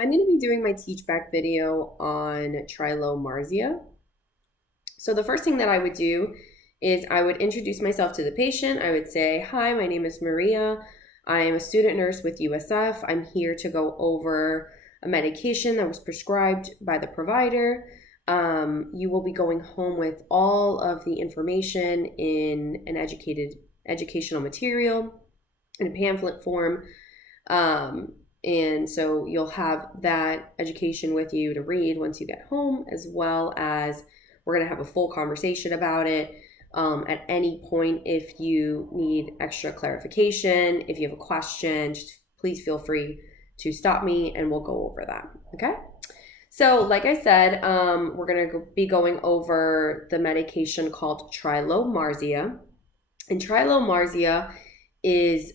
I'm going to be doing my teach back video on Trilomarsia. So the first thing that I would do is I would introduce myself to the patient. I would say, hi, my name is Maria. I am a student nurse with USF. I'm here to go over a medication that was prescribed by the provider. You will be going home with all of the information in an educational material in a pamphlet form. And so you'll have that education with you to read once you get home, as well as we're going to have a full conversation about it. At any point, if you need extra clarification, if you have a question, just please feel free to stop me and we'll go over that. Okay? So, like I said, we're going to be going over the medication called Trilomarsia. And Trilomarsia is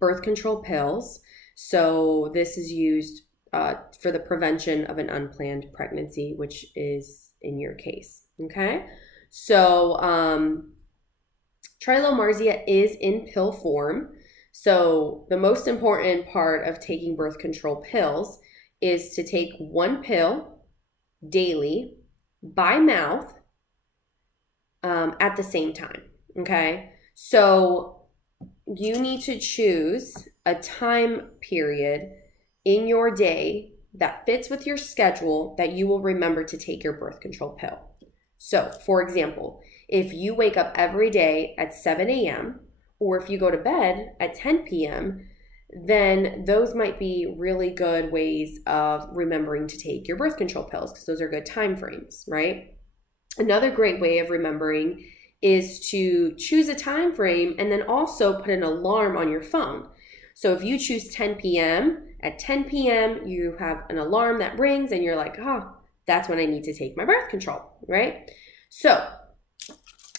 birth control pills. So this is used for the prevention of an unplanned pregnancy, which is in your case. Okay. So Trilomarsia is in pill form. So the most important part of taking birth control pills is to take one pill daily by mouth at the same time. Okay. So you need to choose a time period in your day that fits with your schedule that you will remember to take your birth control pill. So, for example, if you wake up every day at 7 a.m. or if you go to bed at 10 p.m., then those might be really good ways of remembering to take your birth control pills because those are good time frames, right? Another great way of remembering is to choose a time frame and then also put an alarm on your phone. So if you choose 10 p.m., at 10 p.m., you have an alarm that rings and you're like, that's when I need to take my birth control, right? So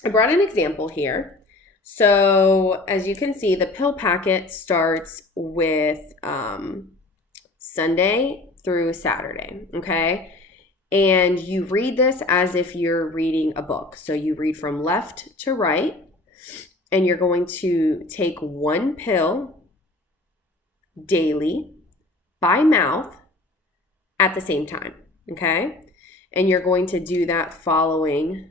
I brought an example here. So as you can see, the pill packet starts with Sunday through Saturday, okay? And you read this as if you're reading a book. So you read from left to right, and you're going to take one pill daily by mouth at the same time, okay? And you're going to do that following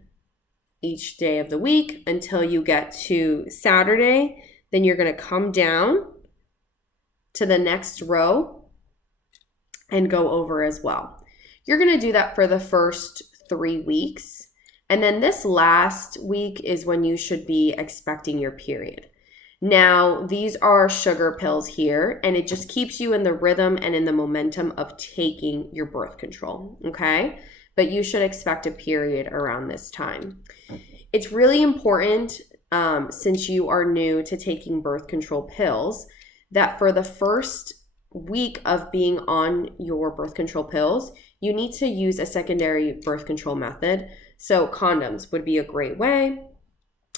each day of the week until you get to Saturday. Then you're going to come down to the next row and go over as well. You're going to do that for the first 3 weeks. And then this last week is when you should be expecting your period. Now, these are sugar pills here, and it just keeps you in the rhythm and in the momentum of taking your birth control, okay? But you should expect a period around this time. It's really important, since you are new to taking birth control pills, that for the first week of being on your birth control pills, you need to use a secondary birth control method. So condoms would be a great way.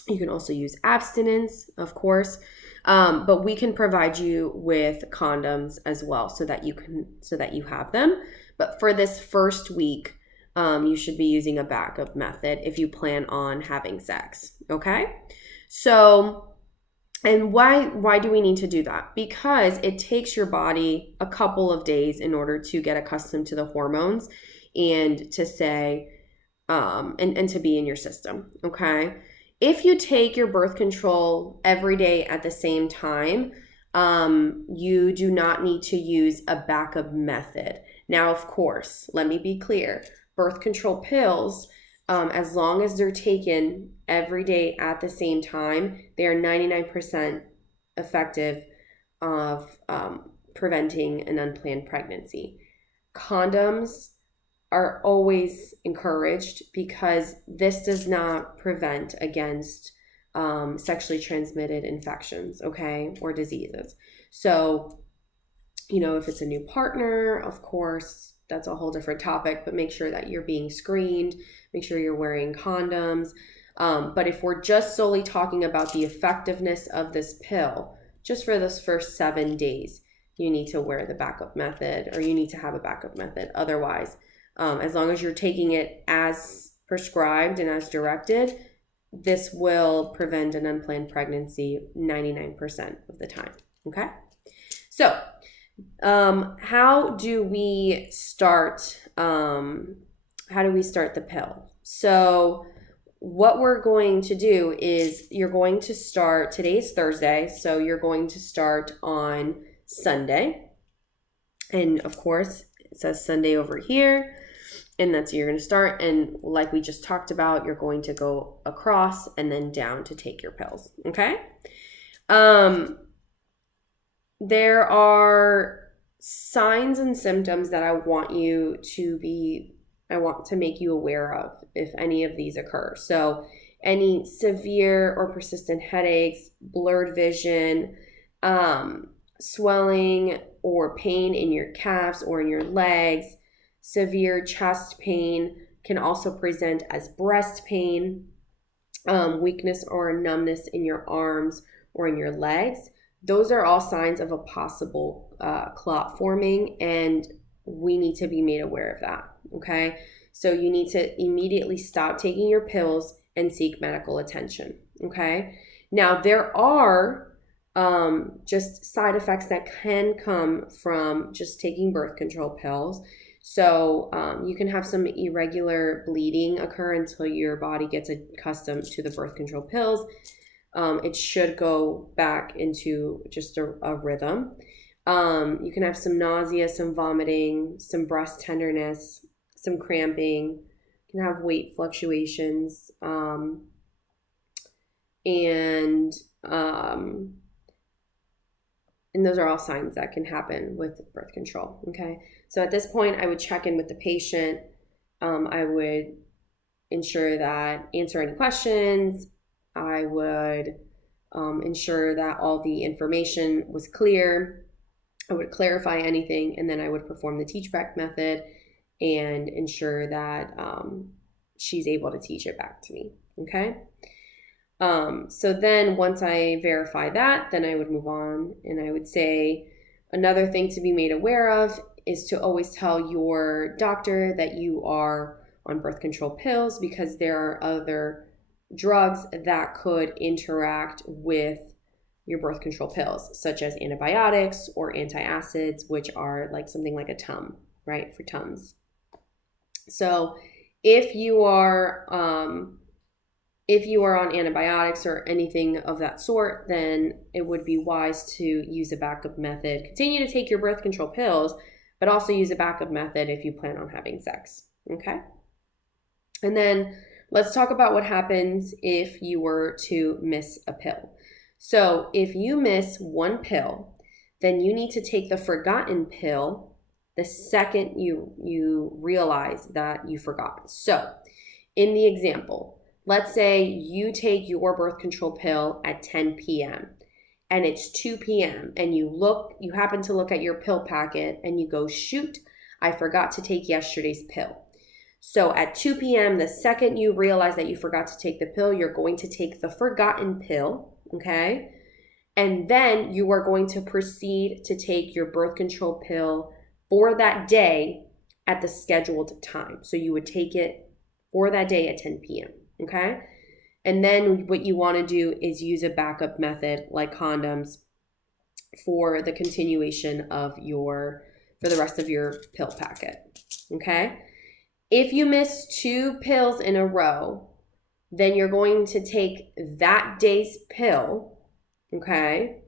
You can also use abstinence, of course, but we can provide you with condoms as well so that you have them. But for this first week, you should be using a backup method if you plan on having sex. Okay, so. And why do we need to do that? Because it takes your body a couple of days in order to get accustomed to the hormones and to say, and to be in your system, okay? If you take your birth control every day at the same time, you do not need to use a backup method. Now, of course, let me be clear, birth control pills, as long as they're taken every day at the same time, they are 99% effective of preventing an unplanned pregnancy. Condoms are always encouraged because this does not prevent against sexually transmitted infections, okay, or diseases. So, if it's a new partner, of course, that's a whole different topic, but make sure that you're being screened, make sure you're wearing condoms. But if we're just solely talking about the effectiveness of this pill, just for those first 7 days, you need to wear the backup method, or you need to have a backup method. Otherwise, as long as you're taking it as prescribed and as directed, this will prevent an unplanned pregnancy 99% of the time. Okay? So How do we start? How do we start the pill? So what we're going to do is you're going to start, today's Thursday, so you're going to start on Sunday. And of course, it says Sunday over here, and that's you're going to start. And like we just talked about, you're going to go across and then down to take your pills. Okay. There are signs and symptoms that I want to make you aware of if any of these occur. So any severe or persistent headaches, blurred vision, swelling or pain in your calves or in your legs, severe chest pain can also present as breast pain, weakness or numbness in your arms or in your legs. Those are all signs of a possible clot forming, and we need to be made aware of that, okay? So you need to immediately stop taking your pills and seek medical attention, okay? Now, there are just side effects that can come from just taking birth control pills. So you can have some irregular bleeding occur until your body gets accustomed to the birth control pills. It should go back into just a rhythm. You can have some nausea, some vomiting, some breast tenderness, some cramping. You can have weight fluctuations, and those are all signs that can happen with birth control, okay? So at this point, I would check in with the patient. I would answer any questions. I would ensure that all the information was clear. I would clarify anything, and then I would perform the teach back method and ensure that she's able to teach it back to me, okay? So then once I verify that, then I would move on, and I would say another thing to be made aware of is to always tell your doctor that you are on birth control pills, because there are other drugs that could interact with your birth control pills, such as antibiotics or antacids, which are like something like a TUM, right, for TUMS. So if you are on antibiotics or anything of that sort, then it would be wise to use a backup method. Continue to take your birth control pills, but also use a backup method if you plan on having sex, okay? And then let's talk about what happens if you were to miss a pill. So if you miss one pill, then you need to take the forgotten pill the second you realize that you forgot. So in the example, let's say you take your birth control pill at 10 p.m. and it's 2 p.m. and you happen to look at your pill packet and you go, shoot, I forgot to take yesterday's pill. So at 2 p.m., the second you realize that you forgot to take the pill, you're going to take the forgotten pill, okay? And then you are going to proceed to take your birth control pill for that day at the scheduled time. So you would take it for that day at 10 p.m., okay? And then what you want to do is use a backup method like condoms for the continuation of for the rest of your pill packet, okay? If you miss 2 pills in a row, then you're going to take that day's pill, okay?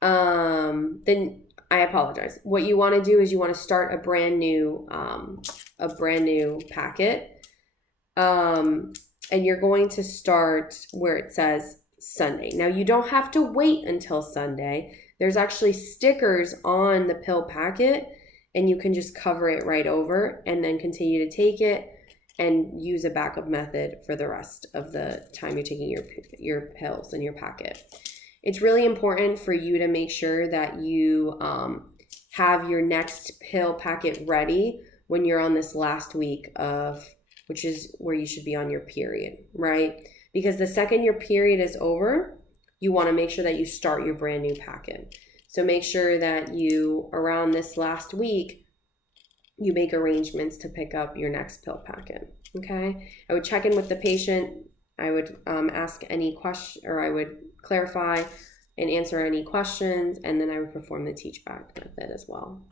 Then I apologize. What you want to do is you want to start a brand new packet, and you're going to start where it says Sunday. Now you don't have to wait until Sunday. There's actually stickers on the pill packet, and you can just cover it right over and then continue to take it and use a backup method for the rest of the time you're taking your pills in your packet. It's really important for you to make sure that you have your next pill packet ready when you're on this last week which is where you should be on your period, right? Because the second your period is over, you want to make sure that you start your brand new packet. So make sure that around this last week, you make arrangements to pick up your next pill packet, okay? I would check in with the patient. I would ask any question, or I would clarify and answer any questions, and then I would perform the teach back method as well.